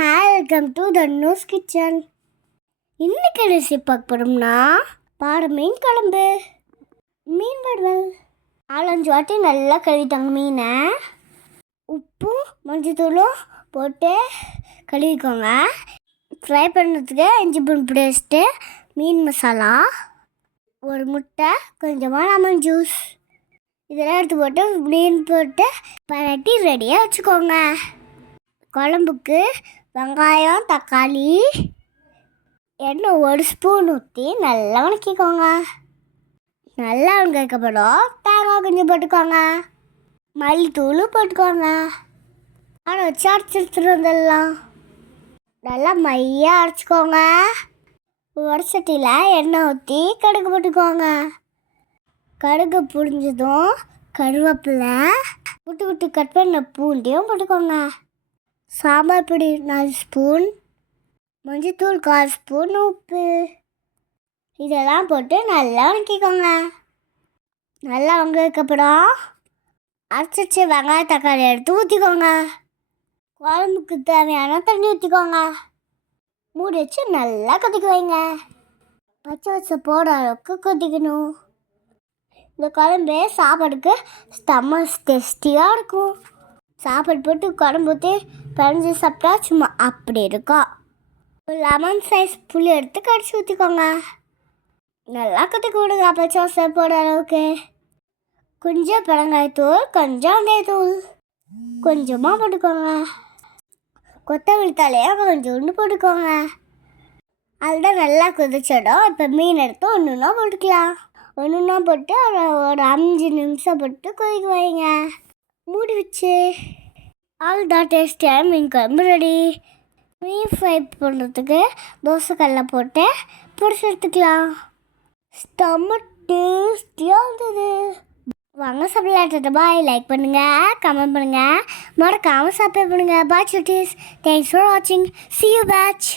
Welcome to Dhanush kitchen. இன்னைக்கு recipe பார்க்க போகிறோம்னா பாறை மீன் குழம்பு. மீன் வறுவல் 4-5 வாட்டி நல்லா கழுவிட்டாங்க மீனை. உப்பும் மஞ்சத்தூளும் போட்டு கழுவிக்கோங்க. ஃப்ரை பண்ணுறதுக்கு இஞ்சி பூண்டு பேஸ்ட்டு, மீன் மசாலா, ஒரு முட்டை, கொஞ்சமாக லெமன் ஜூஸ் இதெல்லாம் எடுத்து போட்டு மீன் போட்டு பரட்டி ரெடியாக வச்சுக்கோங்க. குழம்புக்கு வெங்காயம், தக்காளி, எண்ணெய் 1 ஸ்பூன் ஊற்றி நல்லா வதக்கிக்கோங்க. நல்லா வதக்கப்படும் தேங்காய் கொஞ்சம் போட்டுக்கோங்க. மல்லித்தூள் போட்டுக்கோங்க. அதை வச்சு அரைச்சி வந்துடலாம். நல்லா மையாக அரைச்சிக்கோங்க. ஒரு சட்டியில் எண்ணெய் ஊற்றி கடுகு போட்டுக்கோங்க. கடுகு புரிஞ்சதும் கருவேப்பிலை, விட்டு விட்டு கட் பண்ண பூண்டையும் போட்டுக்கோங்க. சாம்பார் பொடி 4 ஸ்பூன், மஞ்சத்தூள் 1/4 ஸ்பூன், உப்பு இதெல்லாம் போட்டு நல்லா வதக்கிக்கோங்க. நல்லா வதக்கப்படும் அரைச்சி வெங்காய தக்காளி எடுத்து ஊற்றிக்கோங்க. குழம்புக்கு தேவையான தண்ணி ஊற்றிக்கோங்க. மூடி வச்சு நல்லா கொதிக்க வைங்க. பச்சை போடுற அளவுக்கு கொதிக்கணும். இந்த குழம்பு சாப்பாடுக்கு செம்ம டேஸ்டியாக இருக்கும். சாப்பாடு போட்டு குழம்பு ஊற்றி பிணைஞ்சி சாப்பிட்டா சும்மா அப்படி இருக்கும். லெமன் சைஸ் புளி எடுத்து கடிச்சு ஊற்றிக்கோங்க. நல்லா கொதிக்க விடுங்க. பச்சை போடுற அளவுக்கு. கொஞ்சம் பெருங்காயத்தூள், கொஞ்சம் வெந்தயத்தூள் கொஞ்சமாக போட்டுக்கோங்க. கொத்தமல்லி தலையை கொஞ்சோண்டு போட்டுக்கோங்க. அதுதான் நல்லா கொதிச்சிடும். இப்போ மீன் எடுத்து ஒன்றுன்னா போட்டுக்கலாம். ஒன்றுன்னா போட்டு ஒரு 5 நிமிஷம் போட்டு கொதிக்க வைங்க. மூடி வச்சு அவ்வளோதான் டேஸ்டியாக மீன் குழம்பு ரெடி. மீன் ஃப்ரை பண்ணுறதுக்கு தோசைக்கல்ல போட்டு பொரிச்சு எடுத்துக்கலாம். செம்ம டேஸ்டியாக இருந்தது. வாங்க சாப்பிடலாம். பாய். லைக் பண்ணுங்கள், கமெண்ட் பண்ணுங்கள், மறக்காமல் சப்ஸ்கிரைப் பண்ணுங்கள். பாய் சுட்டீஸ். தேங்க்ஸ் ஃபார் வாட்சிங். See you batch.